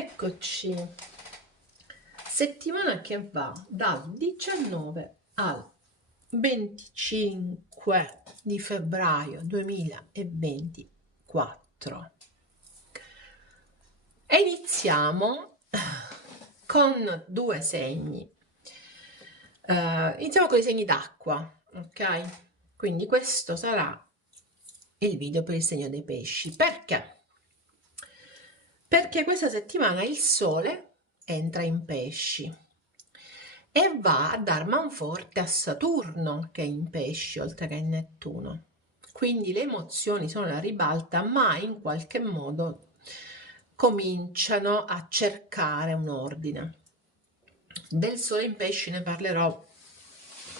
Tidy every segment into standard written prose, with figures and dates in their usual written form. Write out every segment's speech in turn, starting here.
Eccoci, settimana che va dal 19 al 25 di febbraio 2024 e iniziamo con due segni. Iniziamo con i segni d'acqua, ok? Quindi questo sarà il video per il segno dei pesci. Perché? Perché questa settimana il Sole entra in pesci e va a dar manforte a Saturno che è in pesci oltre che in Nettuno. Quindi le emozioni sono alla ribalta, ma in qualche modo cominciano a cercare un ordine. Del Sole in pesci ne parlerò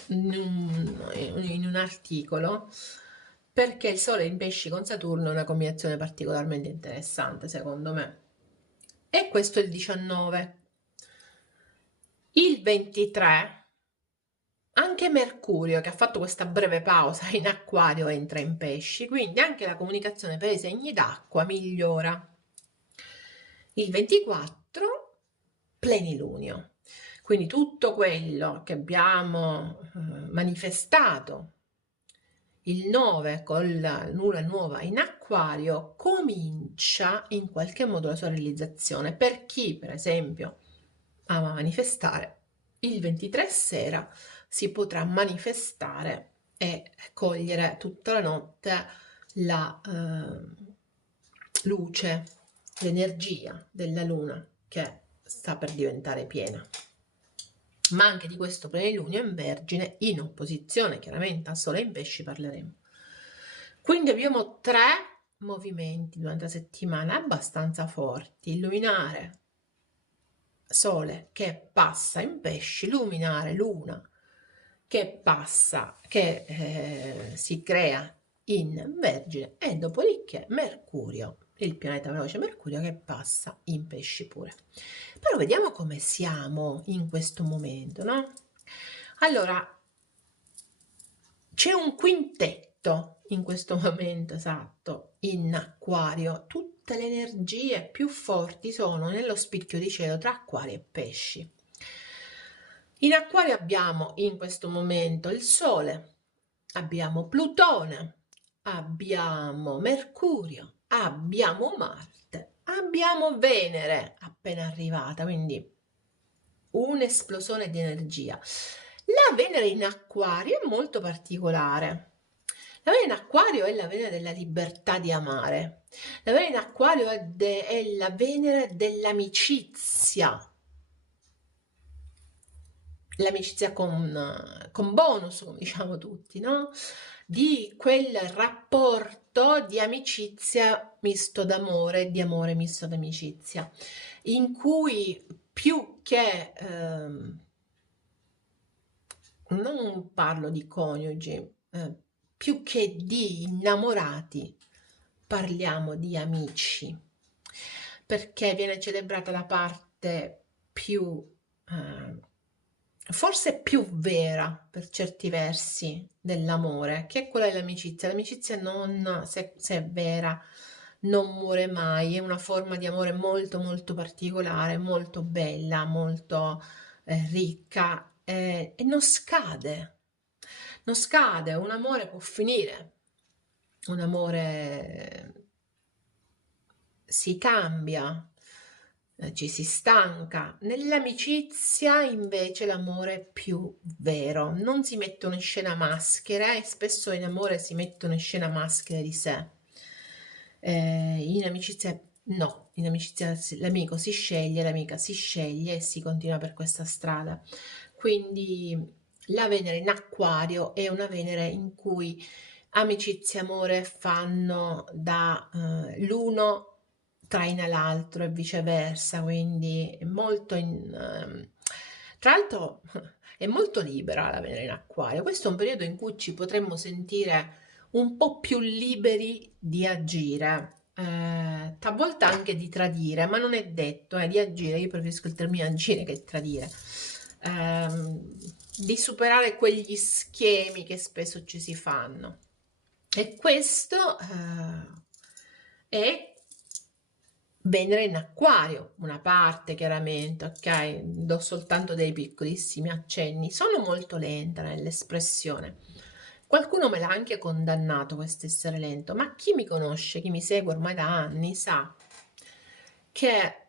in un articolo, perché il Sole in pesci con Saturno è una combinazione particolarmente interessante secondo me. E questo è il 19. Il 23 anche Mercurio, che ha fatto questa breve pausa in Acquario, entra in pesci, quindi anche la comunicazione per i segni d'acqua migliora. Il 24 plenilunio, quindi tutto quello che abbiamo manifestato il 9 con la luna nuova in Acquario comincia in qualche modo la sua realizzazione. Per chi, per esempio, ama manifestare, il 23 sera si potrà manifestare e cogliere tutta la notte la luce, l'energia della luna che sta per diventare piena. Ma anche di questo plenilunio in Vergine, in opposizione chiaramente a Sole in Pesci, parleremo. Quindi abbiamo tre movimenti durante la settimana abbastanza forti: il luminare Sole che passa in Pesci, luminare Luna che passa, che si crea in Vergine, e dopodiché Mercurio, il pianeta veloce Mercurio, che passa in Pesci pure. Però vediamo come siamo in questo momento, no? Allora, c'è un quintetto in questo momento, esatto, in Acquario. Tutte le energie più forti sono nello spicchio di cielo tra Acquario e Pesci. In Acquario abbiamo in questo momento il Sole, abbiamo Plutone, abbiamo Mercurio, abbiamo Marte, abbiamo Venere appena arrivata, quindi un'esplosione di energia. La Venere in Acquario è molto particolare. La Venere in Acquario è la Venere della libertà di amare. La Venere in Acquario è la Venere dell'amicizia. L'amicizia con bonus, come diciamo tutti, no? Di quel rapporto di amicizia misto d'amore, di amore misto d'amicizia, in cui più che non parlo di coniugi, più che di innamorati, parliamo di amici, perché viene celebrata la parte più, forse più vera per certi versi dell'amore, che è quella dell'amicizia. L'amicizia, non, se è vera, non muore mai, è una forma di amore molto molto particolare, molto bella, molto ricca, e non scade. Non scade, un amore può finire, un amore si cambia, ci si stanca. Nell'amicizia invece l'amore è più vero, non si mettono in scena maschere, e spesso in amore si mettono in scena maschere di sé. In amicizia no, in amicizia l'amico si sceglie, l'amica si sceglie e si continua per questa strada. Quindi la Venere in Acquario è una Venere in cui amicizia e amore fanno da l'uno traina l'altro e viceversa, quindi è molto tra l'altro è molto libera la Venere in Acquario. Questo è un periodo in cui ci potremmo sentire un po' più liberi di agire, talvolta anche di tradire, ma non è detto, di agire, io preferisco il termine agire che tradire, di superare quegli schemi che spesso ci si fanno. E questo è Venere in Acquario, una parte chiaramente, ok? Do soltanto dei piccolissimi accenni, sono molto lenta nell'espressione. Qualcuno me l'ha anche condannato questo essere lento, ma chi mi conosce, chi mi segue ormai da anni, sa che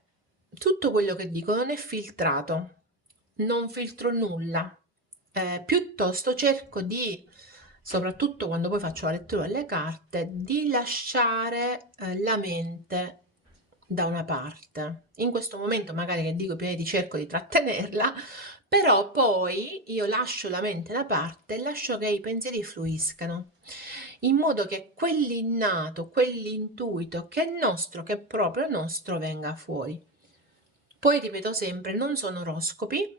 tutto quello che dico non è filtrato, non filtro nulla, piuttosto cerco di, soprattutto quando poi faccio la lettura delle carte, di lasciare la mente da una parte. In questo momento magari che dico i pianeti cerco di trattenerla, però poi io lascio la mente da parte e lascio che i pensieri fluiscano, in modo che quell'innato, quell'intuito che è nostro, che è proprio nostro, venga fuori. Poi ripeto sempre, non sono oroscopi,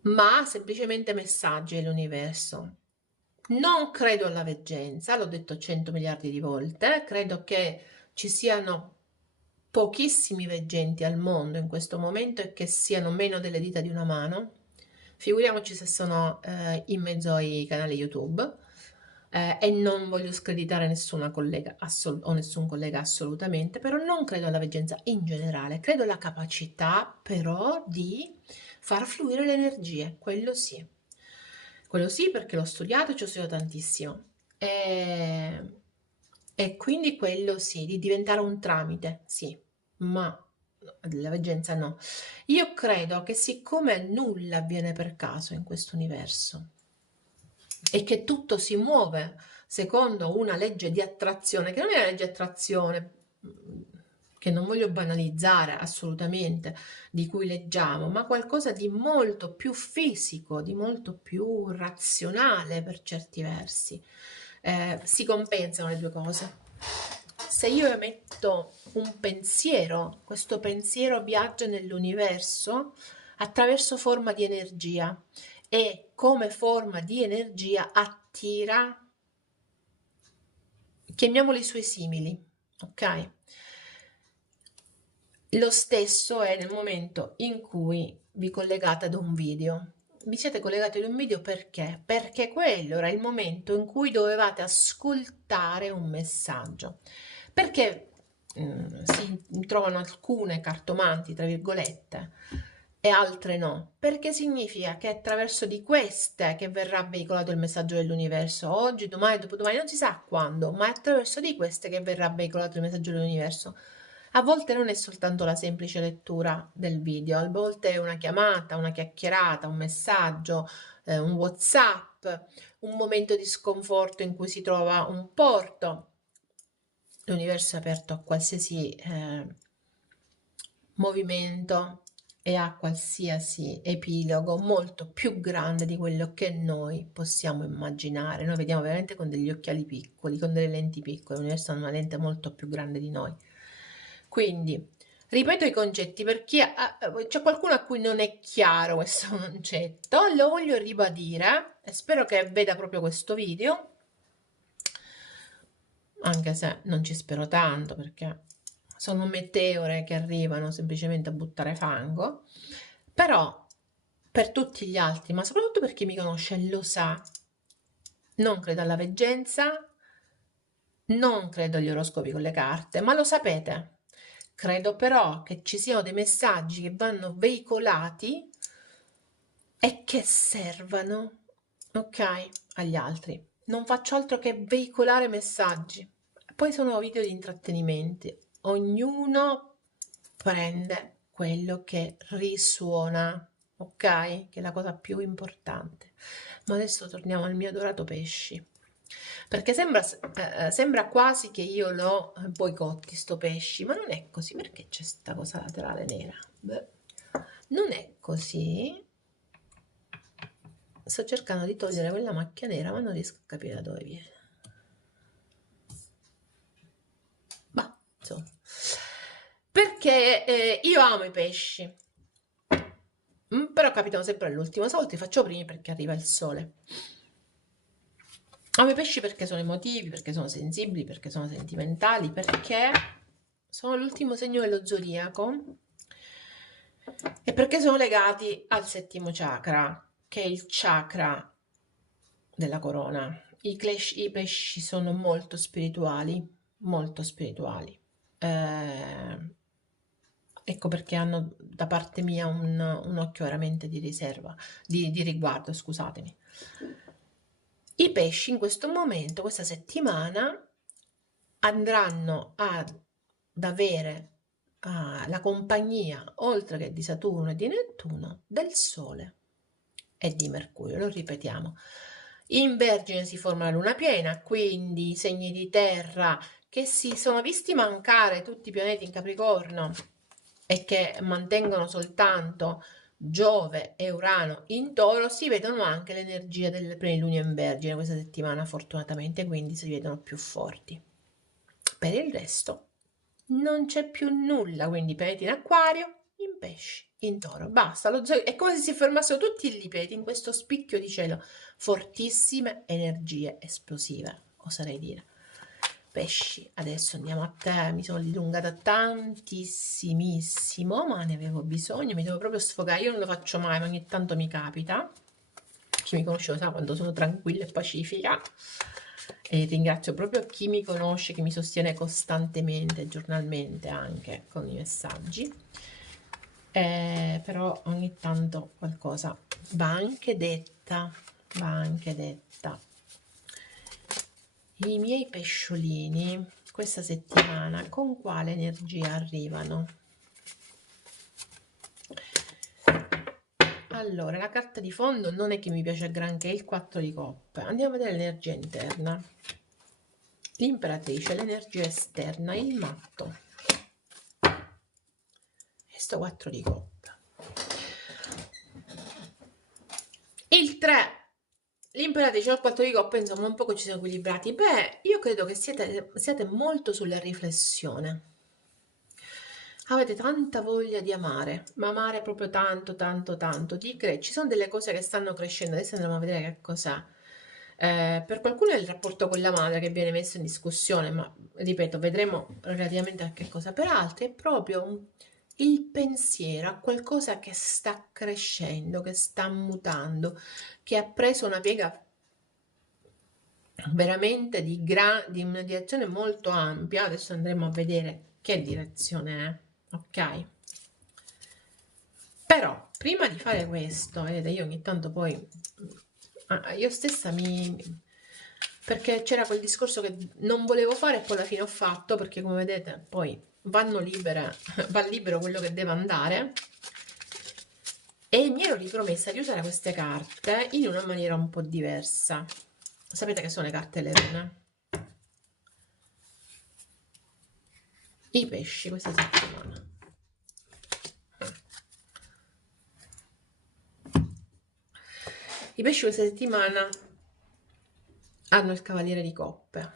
ma semplicemente messaggi dell'universo. Non credo alla veggenza, l'ho detto 100 miliardi di volte, credo che ci siano pochissimi veggenti al mondo in questo momento e che siano meno delle dita di una mano. Figuriamoci se sono in mezzo ai canali YouTube. E non voglio screditare nessuna collega o nessun collega assolutamente, però non credo alla veggenza in generale, credo alla capacità però di far fluire le energie, quello sì. Quello sì perché l'ho studiato e ci ho studiato tantissimo. E quindi quello sì, di diventare un tramite, sì, ma la veggenza no. Io credo che siccome nulla avviene per caso in questo universo e che tutto si muove secondo una legge di attrazione, che non è una legge di attrazione, che non voglio banalizzare assolutamente, di cui leggiamo, ma qualcosa di molto più fisico, di molto più razionale per certi versi. Si compensano le due cose. Se io emetto un pensiero, questo pensiero viaggia nell'universo attraverso forma di energia e come forma di energia attira, chiamiamoli suoi simili, ok? Lo stesso è nel momento in cui vi collegate ad un video. Vi siete collegati ad un video perché? Perché quello era il momento in cui dovevate ascoltare un messaggio. Perché si trovano alcune cartomanti, tra virgolette, e altre no? Perché significa che è attraverso di queste che verrà veicolato il messaggio dell'universo. Oggi, domani, dopodomani, non si sa quando, ma è attraverso di queste che verrà veicolato il messaggio dell'universo. A volte non è soltanto la semplice lettura del video, a volte è una chiamata, una chiacchierata, un messaggio, un WhatsApp, un momento di sconforto in cui si trova un porto. L'universo è aperto a qualsiasi movimento e a qualsiasi epilogo molto più grande di quello che noi possiamo immaginare. Noi vediamo veramente con degli occhiali piccoli, con delle lenti piccole, l'universo ha una lente molto più grande di noi. Quindi, ripeto i concetti per chi c'è qualcuno a cui non è chiaro questo concetto, lo voglio ribadire e spero che veda proprio questo video, anche se non ci spero tanto perché sono meteore che arrivano semplicemente a buttare fango, però per tutti gli altri, ma soprattutto per chi mi conosce lo sa, non credo alla veggenza, non credo agli oroscopi con le carte, ma lo sapete. Credo però che ci siano dei messaggi che vanno veicolati e che servano, ok, agli altri. Non faccio altro che veicolare messaggi. Poi sono video di intrattenimento. Ognuno prende quello che risuona, ok? Che è la cosa più importante. Ma adesso torniamo al mio adorato pesci. Perché sembra quasi che io lo boicotti sto pesci, ma non è così. Perché c'è sta cosa laterale nera? Beh, non è così. Sto cercando di togliere quella macchia nera, ma non riesco a capire da dove viene. Ma, insomma. Perché io amo i pesci. Però capitano sempre all'ultimo. Stavolta li faccio primi perché arriva il sole. Amo i pesci perché sono emotivi, perché sono sensibili, perché sono sentimentali, perché sono l'ultimo segno dello zodiaco e perché sono legati al settimo chakra, che è il chakra della corona. I pesci sono molto spirituali, molto spirituali. ecco perché hanno da parte mia un occhio veramente di riserva, di riguardo, scusatemi. I pesci in questo momento, questa settimana, andranno ad avere la compagnia, oltre che di Saturno e di Nettuno, del Sole e di Mercurio. Lo ripetiamo. In Vergine si forma la luna piena, quindi i segni di terra che si sono visti mancare tutti i pianeti in Capricorno e che mantengono soltanto Giove e Urano in Toro, si vedono anche le energie delle plenilunio in Vergine questa settimana, fortunatamente, quindi si vedono più forti. Per il resto non c'è più nulla, quindi pianeti in Acquario, in Pesci, in Toro. Basta, è come se si fermassero tutti i ripeti in questo spicchio di cielo. Fortissime energie esplosive, oserei dire. Pesci, adesso andiamo a te, mi sono dilungata tantissimissimo, ma ne avevo bisogno, mi devo proprio sfogare, io non lo faccio mai, ma ogni tanto mi capita. Chi mi conosce lo sa quando sono tranquilla e pacifica. E ringrazio proprio chi mi conosce, che mi sostiene costantemente, giornalmente anche con i messaggi. Però ogni tanto qualcosa va anche detta, va anche detta. I miei pesciolini questa settimana con quale energia arrivano? Allora, la carta di fondo non è che mi piace granché, il 4 di coppe. Andiamo a vedere l'energia interna. L'imperatrice, l'energia esterna, il matto. E sto 4 di coppe. Il 3. L'imperatrice al 4 di coppe, insomma, un poco ci siamo equilibrati. Beh, io credo che siate molto sulla riflessione. Avete tanta voglia di amare, ma amare proprio tanto, tanto, tanto. Ci sono delle cose che stanno crescendo, adesso andremo a vedere che cos'è. Per qualcuno è il rapporto con la madre che viene messo in discussione, ma ripeto, vedremo relativamente a che cosa. Per altri è proprio il pensiero a qualcosa che sta crescendo, che sta mutando, che ha preso una piega veramente di una direzione molto ampia. Adesso andremo a vedere che direzione è, ok? Però prima di fare questo, vedete, io ogni tanto poi io stessa perché c'era quel discorso che non volevo fare e poi alla fine ho fatto, perché come vedete poi vanno libere, va libero quello che deve andare, e mi ero ripromessa di usare queste carte in una maniera un po' diversa. Sapete che sono le carte delle rune? I pesci questa settimana. I pesci questa settimana hanno il cavaliere di coppe,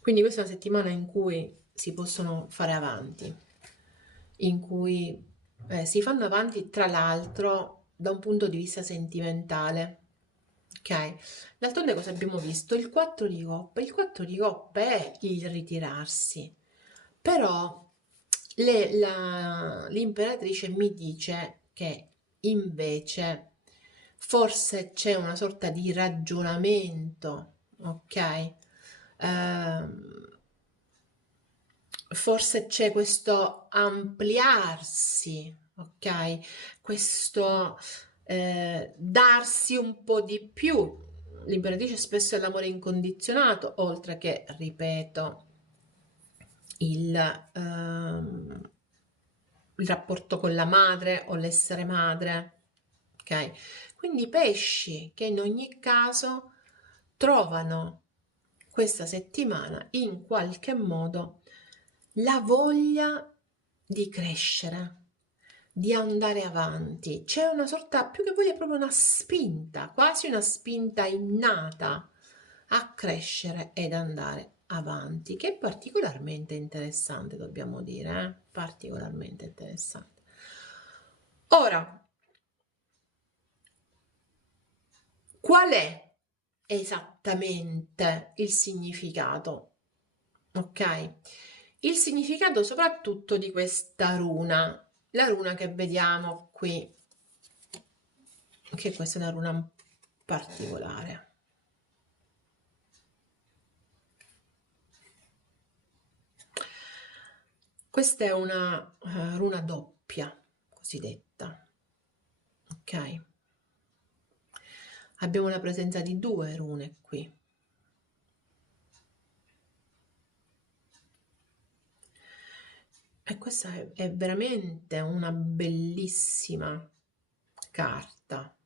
quindi questa è una settimana in cui si possono fare avanti, in cui si fanno avanti tra l'altro da un punto di vista sentimentale, ok? D'altronde cosa abbiamo visto? Il 4 di coppe. Il 4 di coppe è il ritirarsi, però l'imperatrice mi dice che invece forse c'è una sorta di ragionamento, ok? Forse c'è questo ampliarsi, ok? Questo darsi un po' di più. L'imperatrice spesso è l'amore incondizionato, oltre che, ripeto, il, il rapporto con la madre o l'essere madre, ok? Quindi i pesci che in ogni caso trovano questa settimana in qualche modo la voglia di crescere, di andare avanti. C'è una sorta, più che voglia, proprio una spinta, quasi una spinta innata a crescere ed andare avanti, che è particolarmente interessante, dobbiamo dire, particolarmente interessante. Ora, qual è esattamente il significato? Ok? Il significato soprattutto di questa runa, la runa che vediamo qui, che questa è una runa particolare. Questa è una runa doppia, cosiddetta, ok? Abbiamo la presenza di 2 rune qui. E questa è veramente una bellissima carta,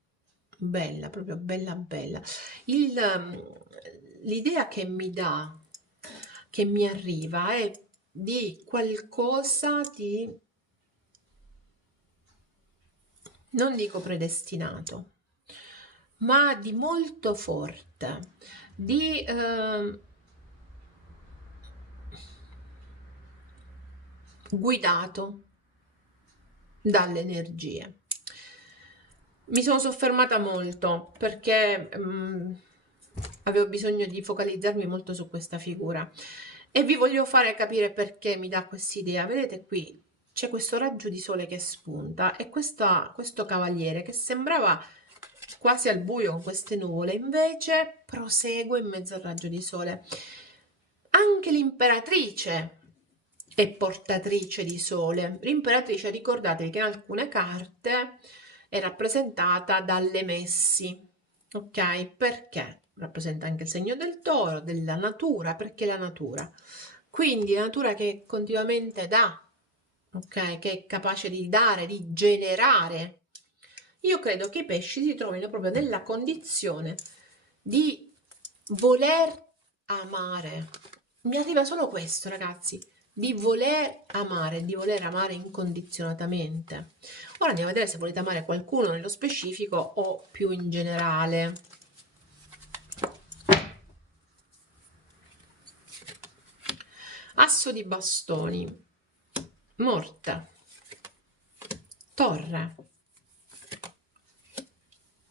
bella, proprio bella bella. L'idea che mi dà, che mi arriva, è di qualcosa di, non dico predestinato, ma di molto forte, di guidato dalle energie. Mi sono soffermata molto perché avevo bisogno di focalizzarmi molto su questa figura e vi voglio fare capire perché mi dà quest'idea. Vedete qui c'è questo raggio di sole che spunta e questo cavaliere che sembrava quasi al buio con queste nuvole, invece prosegue in mezzo al raggio di sole. Anche l'imperatrice è portatrice di sole. L'imperatrice, ricordatevi che in alcune carte è rappresentata dalle messi, ok? Perché? Rappresenta anche il segno del toro, della natura, perché la natura. Quindi la natura che continuamente dà, ok? Che è capace di dare, di generare. Io credo che i pesci si trovino proprio nella condizione di voler amare. Mi arriva solo questo, ragazzi, di voler amare incondizionatamente. Ora andiamo a vedere se volete amare qualcuno nello specifico o più in generale. Asso di bastoni, morte, torre,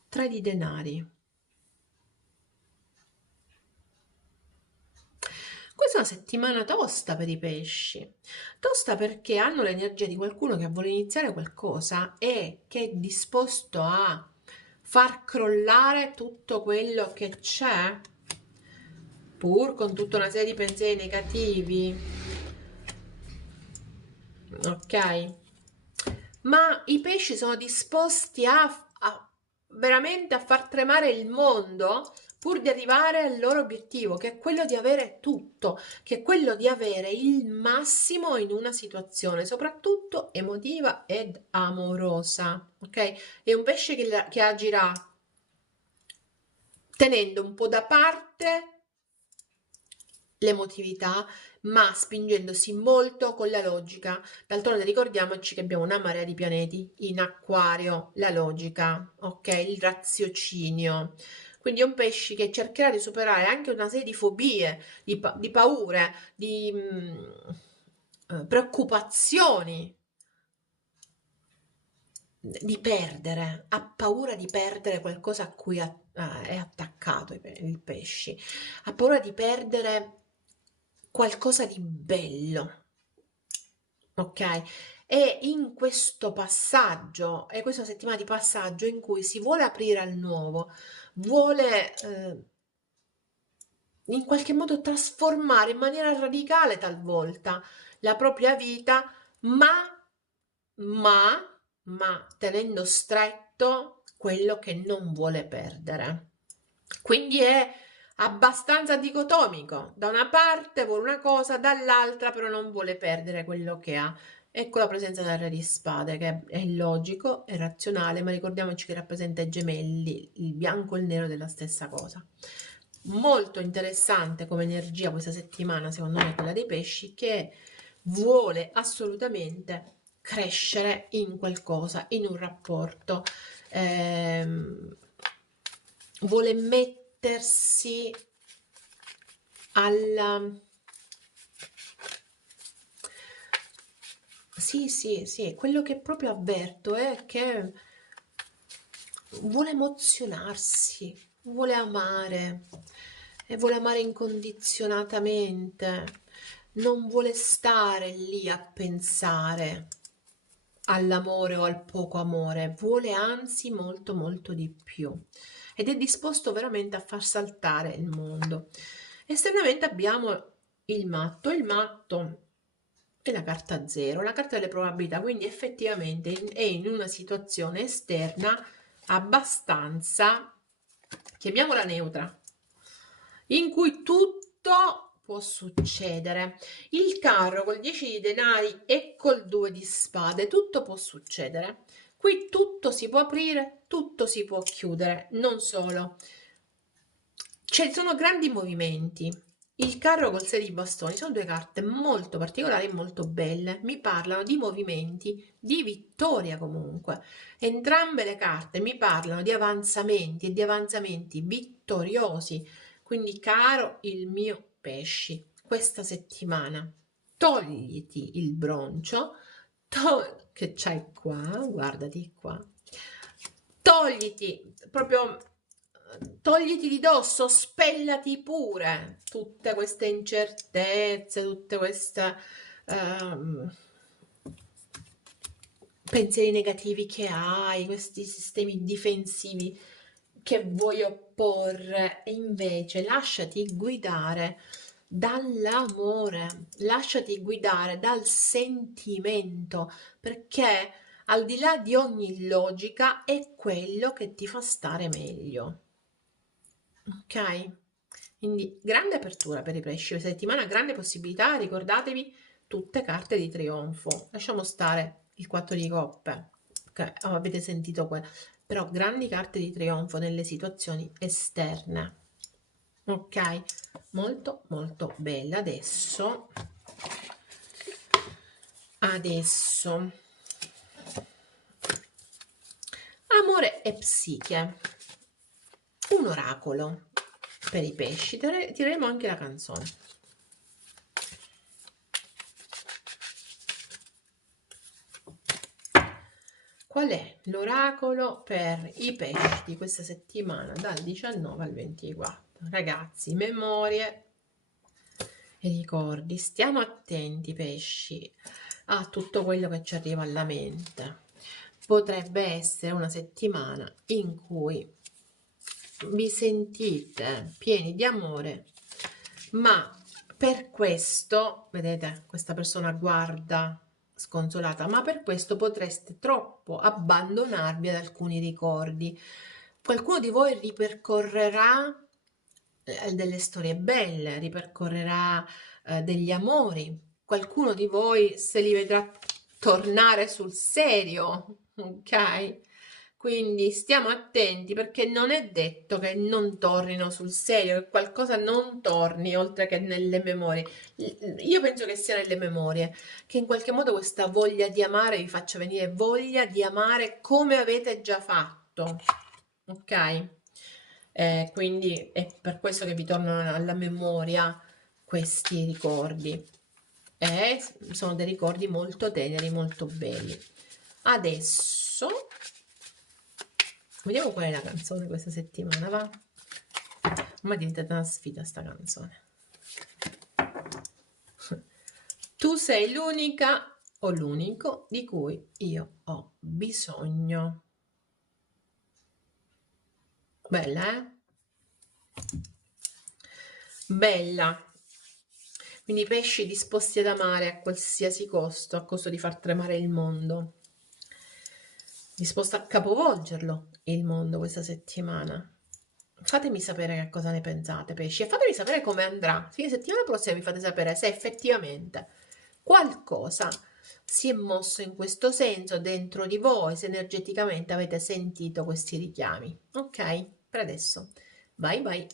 3 di denari. Questa è una settimana tosta per i pesci, tosta perché hanno l'energia di qualcuno che vuole iniziare qualcosa e che è disposto a far crollare tutto quello che c'è, pur con tutta una serie di pensieri negativi, ok? Ma i pesci sono disposti veramente a far tremare il mondo pur di arrivare al loro obiettivo, che è quello di avere tutto, che è quello di avere il massimo in una situazione, soprattutto emotiva ed amorosa, ok? È un pesce che agirà tenendo un po' da parte l'emotività, ma spingendosi molto con la logica. D'altronde ricordiamoci che abbiamo una marea di pianeti in acquario, la logica, ok? Il raziocinio. Quindi è un pesce che cercherà di superare anche una serie di fobie, di paure, di preoccupazioni, di perdere, ha paura di perdere qualcosa a cui è attaccato il pesci, ha paura di perdere qualcosa di bello, ok? E in questo passaggio, è questa settimana di passaggio in cui si vuole aprire al nuovo, vuole in qualche modo trasformare in maniera radicale talvolta la propria vita, ma, tenendo stretto quello che non vuole perdere. Quindi è abbastanza dicotomico. Da una parte vuole una cosa, dall'altra però non vuole perdere quello che ha. Ecco la presenza del re di spade, che è logico, è razionale, ma ricordiamoci che rappresenta i gemelli, il bianco e il nero della stessa cosa. Molto interessante come energia questa settimana, secondo me, quella dei pesci, che vuole assolutamente crescere in qualcosa, in un rapporto, vuole mettersi alla... Sì, quello che proprio avverto è che vuole emozionarsi, vuole amare e vuole amare incondizionatamente, non vuole stare lì a pensare all'amore o al poco amore, vuole anzi molto molto di più ed è disposto veramente a far saltare il mondo. Esternamente abbiamo il matto e la carta 0, la carta delle probabilità, quindi effettivamente è in una situazione esterna abbastanza, chiamiamola neutra, in cui tutto può succedere. Il carro col 10 di denari e col 2 di spade, tutto può succedere. Qui tutto si può aprire, tutto si può chiudere, non solo. Ci sono grandi movimenti. Il carro col 6 di bastoni sono due carte molto particolari e molto belle. Mi parlano di movimenti, di vittoria comunque. Entrambe le carte mi parlano di avanzamenti e di avanzamenti vittoriosi. Quindi, caro il mio pesci, questa settimana togliti il broncio che c'hai qua, guardati qua. Togliti proprio, togliti di dosso, spellati pure tutte queste incertezze, tutte queste pensieri negativi che hai, questi sistemi difensivi che vuoi opporre, e invece lasciati guidare dall'amore, lasciati guidare dal sentimento, perché al di là di ogni logica è quello che ti fa stare meglio. Ok? Quindi grande apertura per i pesci, questa settimana grande possibilità, ricordatevi tutte carte di trionfo. Lasciamo stare il 4 di coppe, che avete sentito qua, però grandi carte di trionfo nelle situazioni esterne. Ok? Molto molto bella. Adesso amore e psiche, un oracolo per i pesci. Tireremo anche la canzone. Qual è l'oracolo per i pesci di questa settimana dal 19 al 24? Ragazzi, memorie e ricordi, stiamo attenti pesci a tutto quello che ci arriva alla mente. Potrebbe essere una settimana in cui vi sentite pieni di amore, ma per questo, vedete, questa persona guarda sconsolata, ma per questo potreste troppo abbandonarvi ad alcuni ricordi. Qualcuno di voi ripercorrerà delle storie belle, ripercorrerà degli amori, qualcuno di voi se li vedrà tornare sul serio, ok? Quindi stiamo attenti perché non è detto che non tornino sul serio, che qualcosa non torni oltre che nelle memorie. Io penso che sia nelle memorie, che in qualche modo questa voglia di amare vi faccia venire voglia di amare come avete già fatto, ok? Quindi è per questo che vi tornano alla memoria questi ricordi. E sono dei ricordi molto teneri, molto belli. Adesso vediamo qual è la canzone questa settimana, va? Ma è diventata una sfida sta canzone. Tu sei l'unica o l'unico di cui io ho bisogno. Bella, eh? Bella. Quindi pesci disposti ad amare a qualsiasi costo, a costo di far tremare il mondo. Disposto a capovolgerlo il mondo questa settimana. Fatemi sapere che cosa ne pensate, pesci, e fatemi sapere come andrà. Fine settimana prossima mi fate sapere se effettivamente qualcosa si è mosso in questo senso dentro di voi, se energeticamente avete sentito questi richiami. Ok? Per adesso, bye bye.